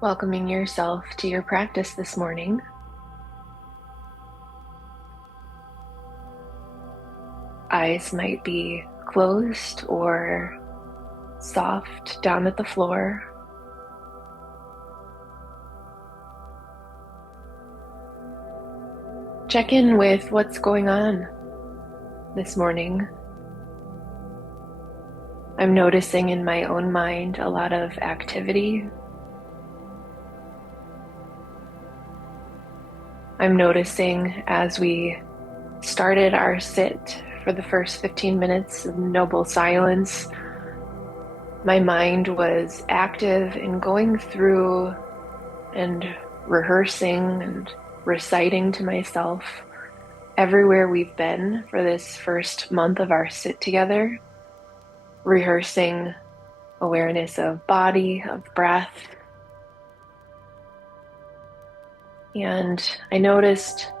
Welcoming yourself to your practice this morning. Eyes might be closed or soft down at the floor. Check in with what's going on this morning. I'm noticing in my own mind a lot of activity. I'm noticing as we started our sit for the first 15 minutes of noble silence, my mind was active in going through and rehearsing and reciting to myself everywhere we've been for this first month of our sit together, rehearsing awareness of body, of breath. And I noticed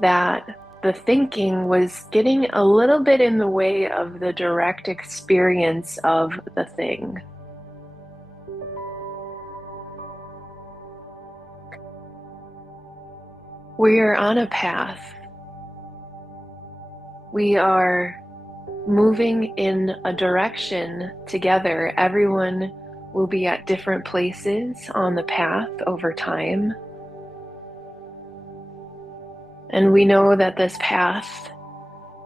that the thinking was getting a little bit in the way of the direct experience of the thing. We are on a path. We are moving in a direction together. Everyone will be at different places on the path over time. And we know that this path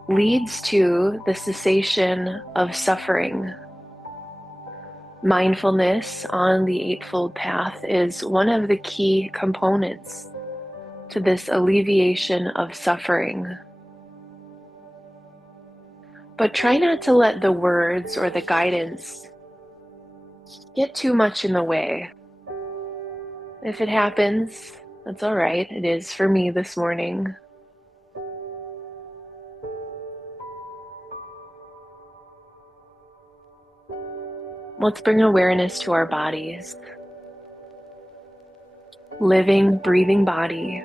leads to the cessation of suffering. Mindfulness on the Eightfold Path is one of the key components to this alleviation of suffering. But try not to let the words or the guidance get too much in the way. If it happens, that's all right. It is for me this morning. Let's bring awareness to our bodies. Living, breathing body.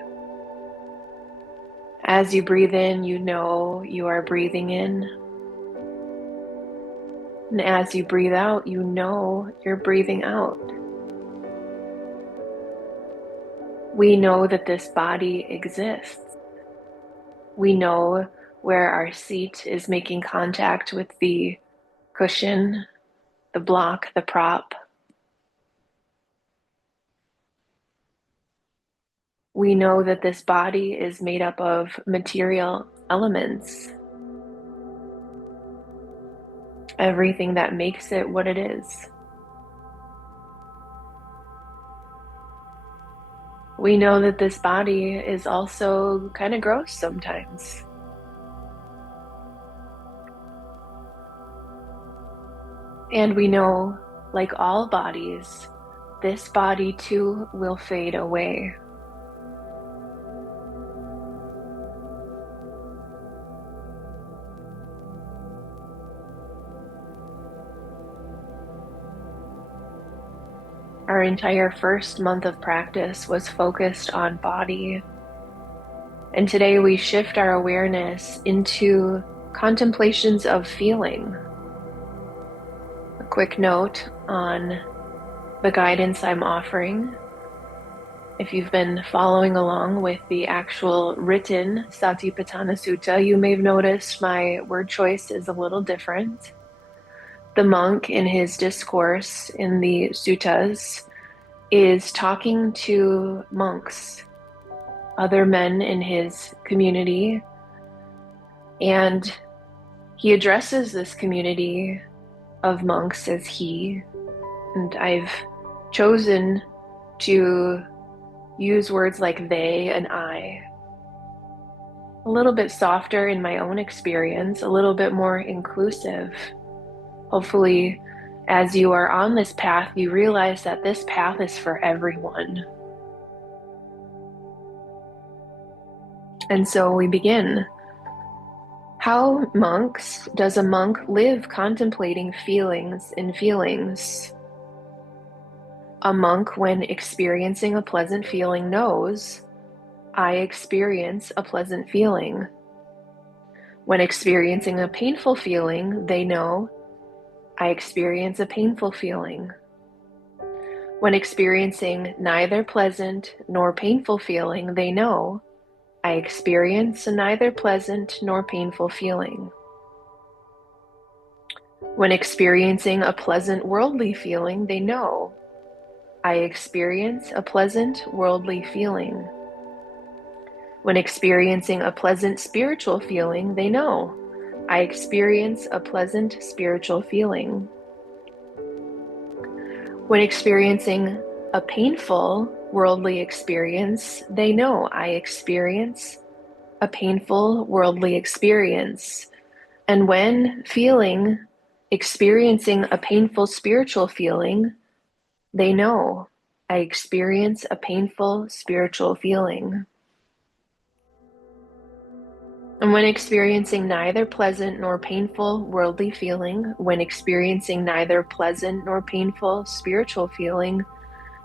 As you breathe in, you know you are breathing in. And as you breathe out, you know you're breathing out. We know that this body exists. We know where our seat is making contact with the cushion, the block, the prop. We know that this body is made up of material elements. Everything that makes it what it is. We know that this body is also kind of gross sometimes. And we know, like all bodies, this body too will fade away. Our entire first month of practice was focused on body. And today we shift our awareness into contemplations of feeling. A quick note on the guidance I'm offering. If you've been following along with the actual written Satipaṭṭhāna Sutta, you may have noticed my word choice is a little different. The monk in his discourse in the suttas is talking to monks, other men in his community, and he addresses this community of monks as he, and I've chosen to use words like they and I. A little bit softer in my own experience, a little bit more inclusive. Hopefully, as you are on this path, you realize that this path is for everyone. And so we begin. How, monks, does a monk live contemplating feelings in feelings? A monk, when experiencing a pleasant feeling, knows, I experience a pleasant feeling. When experiencing a painful feeling, they know, I experience a painful feeling. When experiencing neither pleasant nor painful feeling, they know, I experience neither pleasant nor painful feeling. When experiencing a pleasant worldly feeling, they know, I experience a pleasant worldly feeling. When experiencing a pleasant spiritual feeling, they know, I experience a pleasant spiritual feeling. When experiencing a painful worldly experience, they know, I experience a painful worldly experience. And when experiencing a painful spiritual feeling, they know, I experience a painful spiritual feeling. And when experiencing neither pleasant nor painful worldly feeling, when experiencing neither pleasant nor painful spiritual feeling,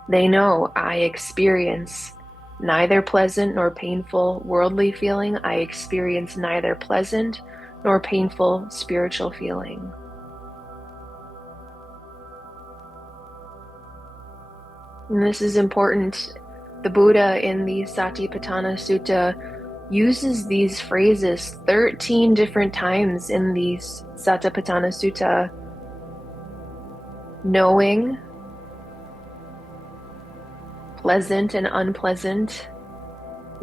they know, I experience neither pleasant nor painful worldly feeling. I experience neither pleasant nor painful spiritual feeling. And this is important. The Buddha in the Satipaṭṭhāna Sutta uses these phrases 13 different times in the Satipaṭṭhāna Sutta, knowing pleasant and unpleasant,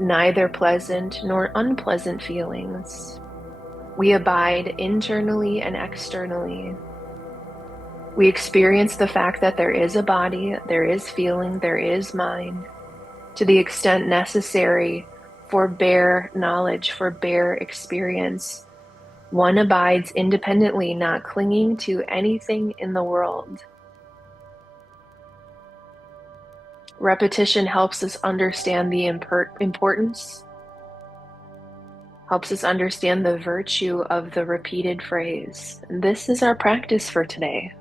neither pleasant nor unpleasant feelings. We abide internally and externally. We experience the fact that there is a body, there is feeling, there is mind, to the extent necessary for bare knowledge, for bare experience. One abides independently, not clinging to anything in the world. Repetition helps us understand the importance, helps us understand the virtue of the repeated phrase. And this is our practice for today.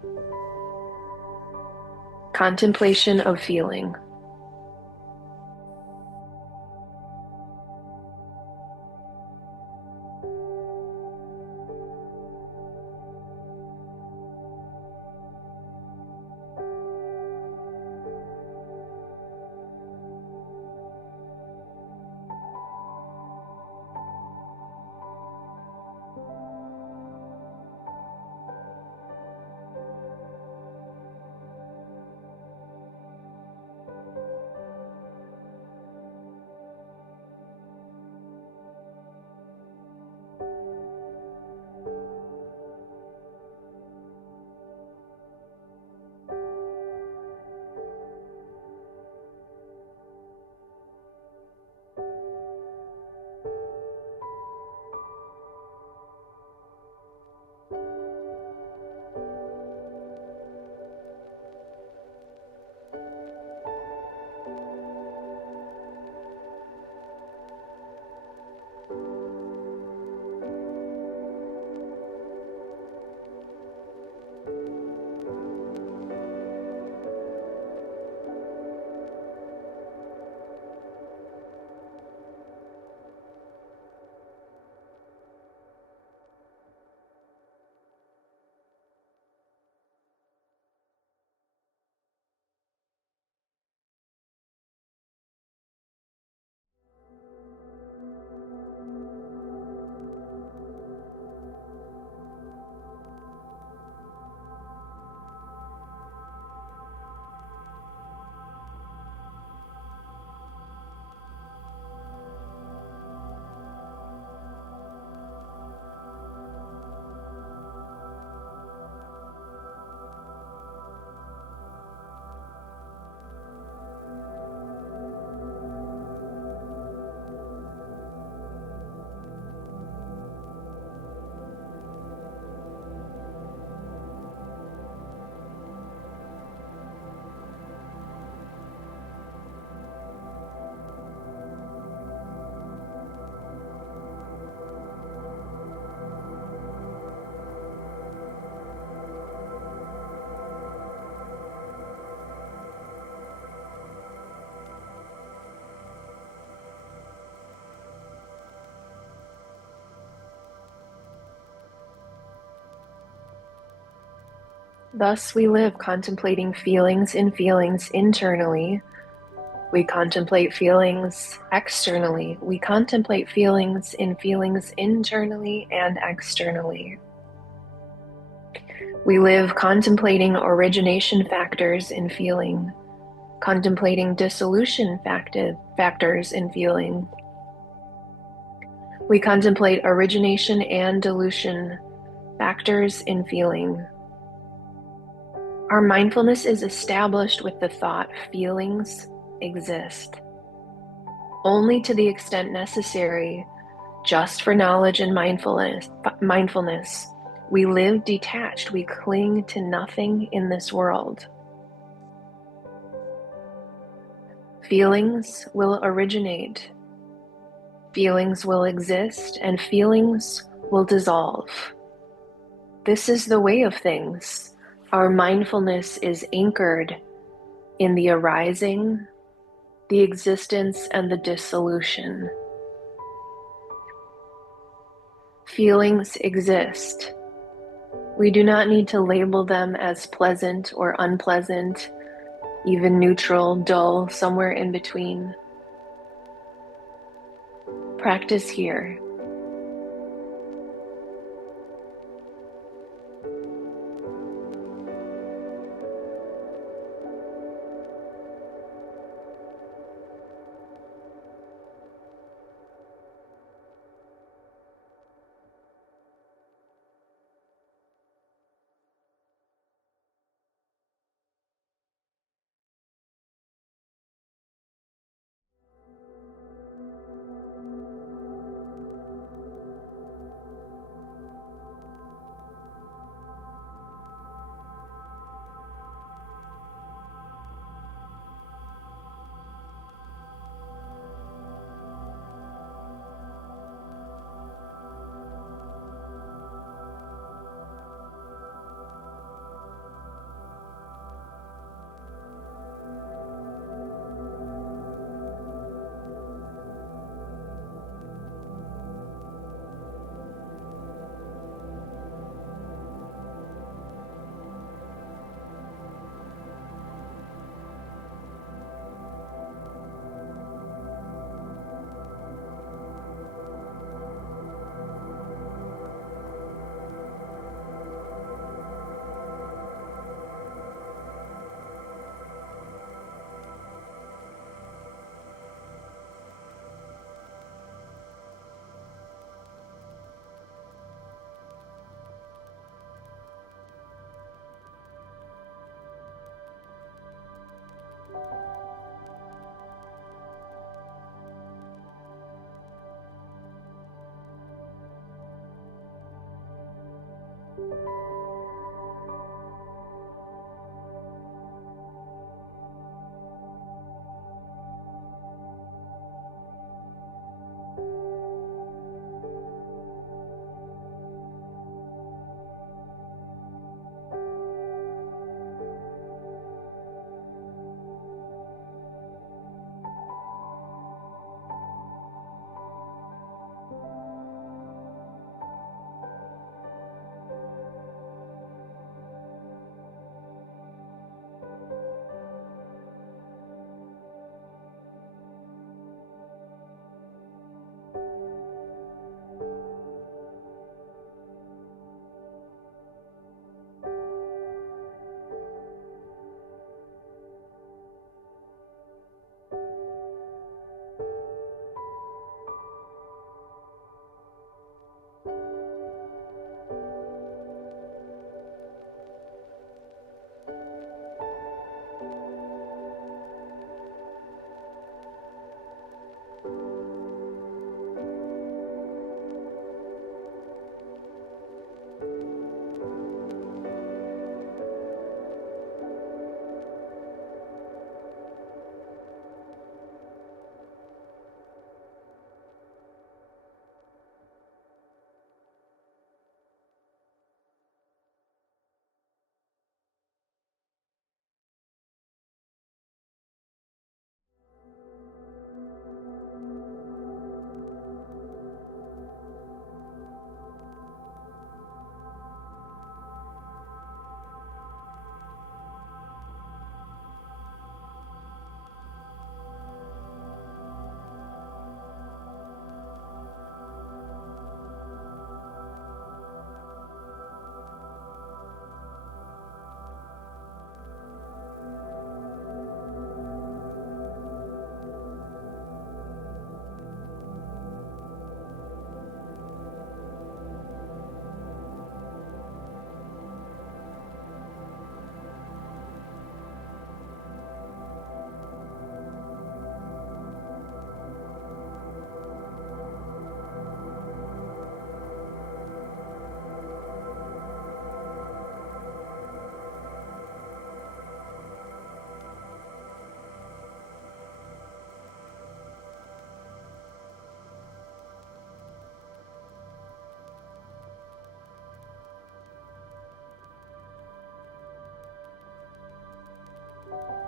Contemplation of feeling. Thus, we live contemplating feelings and feelings internally. We contemplate feelings externally. We contemplate feelings in feelings internally and externally. We live contemplating origination factors in feeling, contemplating dissolution factors in feeling. We contemplate origination and dilution factors in feeling. Our mindfulness is established with the thought feelings exist. Only to the extent necessary, just for knowledge and mindfulness, we live detached. We cling to nothing in this world. Feelings will originate. Feelings will exist, and feelings will dissolve. This is the way of things. Our mindfulness is anchored in the arising, the existence, and the dissolution. Feelings exist. We do not need to label them as pleasant or unpleasant, even neutral, dull, somewhere in between. Practice here.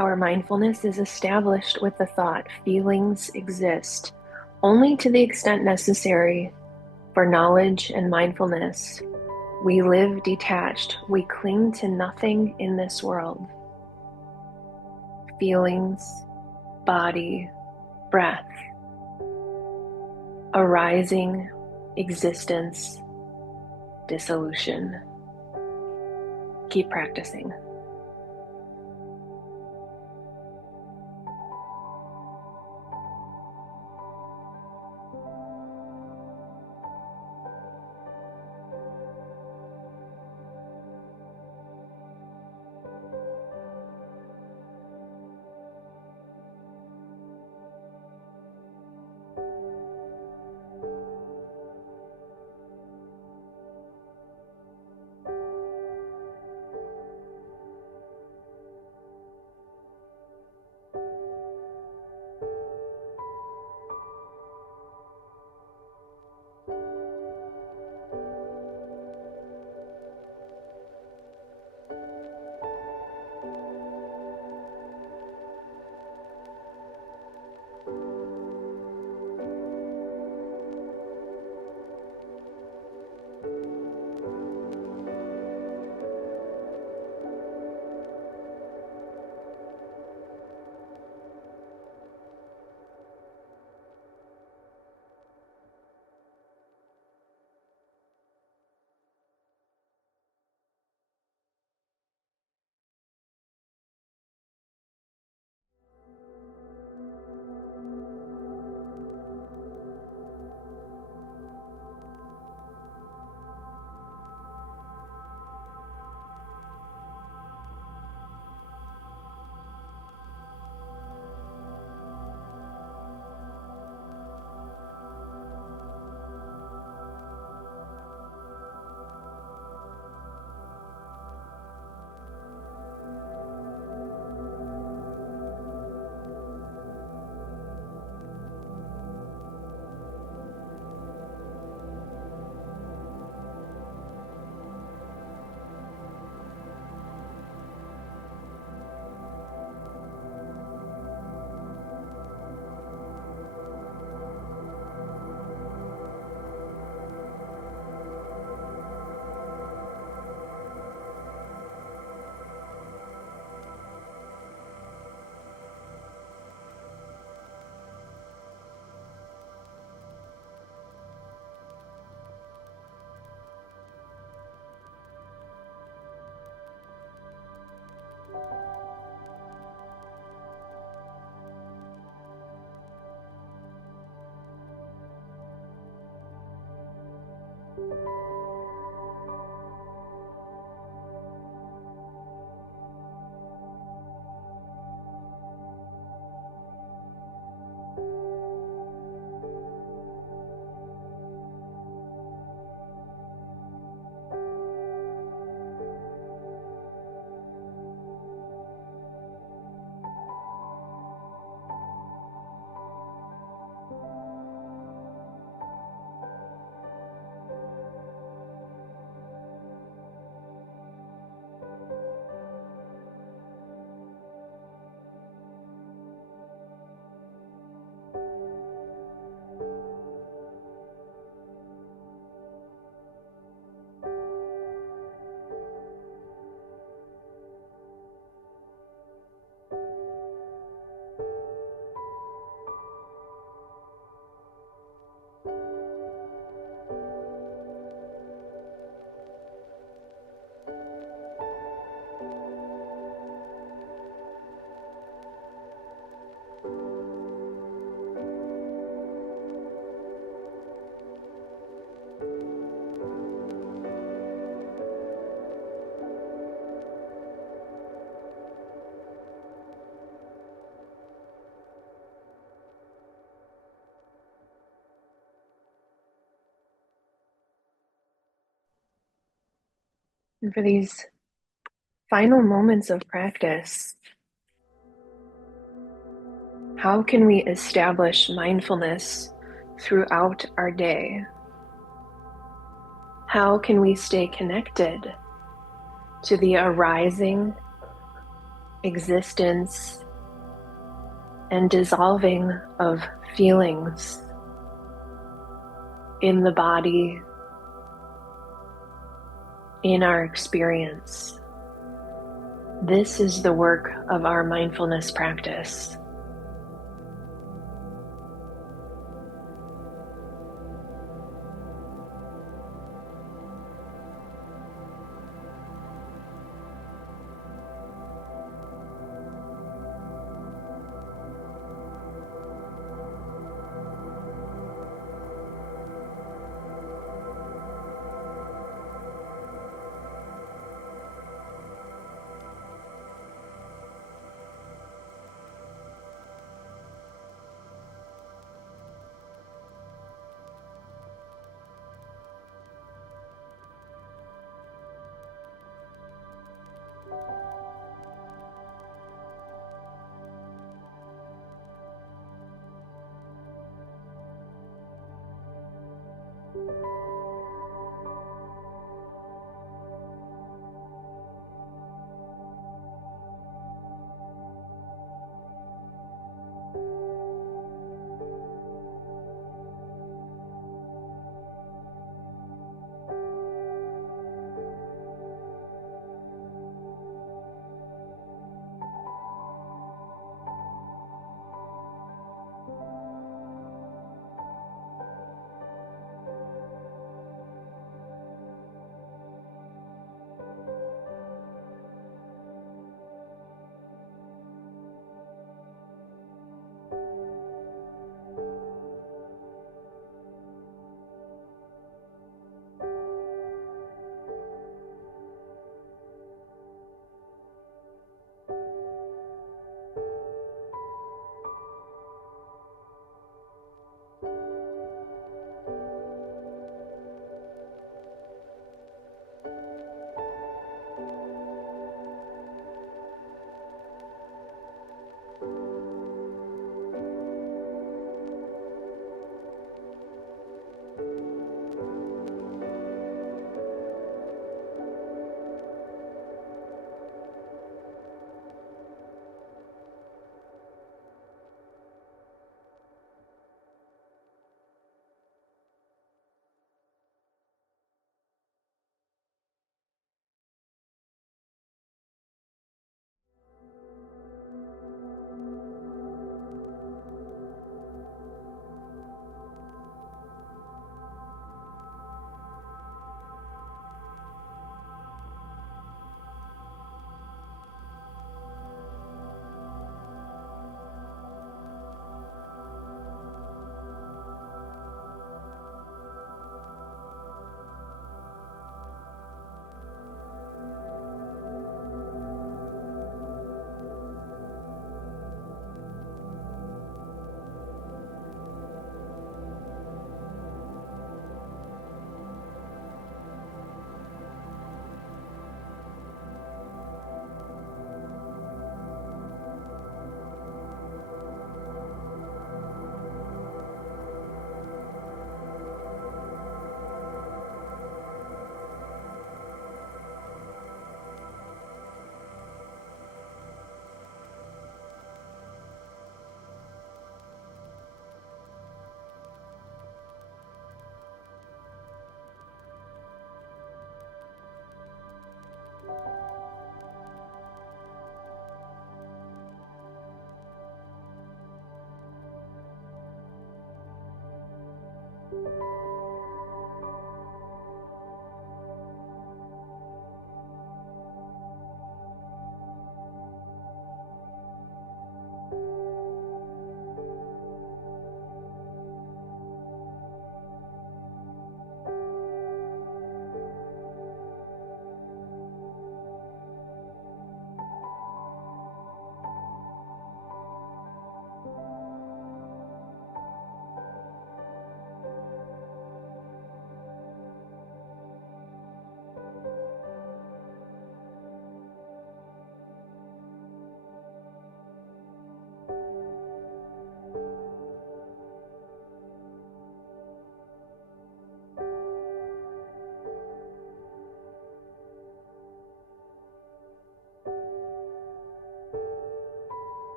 Our mindfulness is established with the thought feelings exist only to the extent necessary for knowledge and mindfulness. We live detached. We cling to nothing in this world. Feelings, body, breath, arising, existence, dissolution. Keep practicing. And for these final moments of practice, how can we establish mindfulness throughout our day? How can we stay connected to the arising existence and dissolving of feelings in the body, in our experience. This is the work of our mindfulness practice.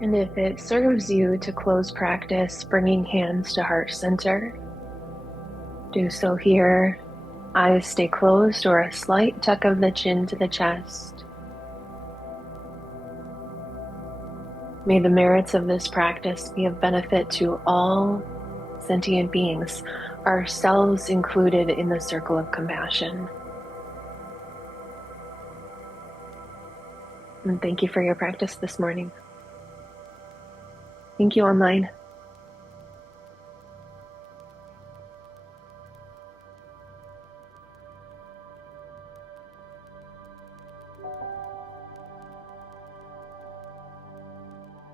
And if it serves you to close practice, bringing hands to heart center, do so here. Eyes stay closed or a slight tuck of the chin to the chest. May the merits of this practice be of benefit to all sentient beings, ourselves included in the circle of compassion. And thank you for your practice this morning. Thank you, online.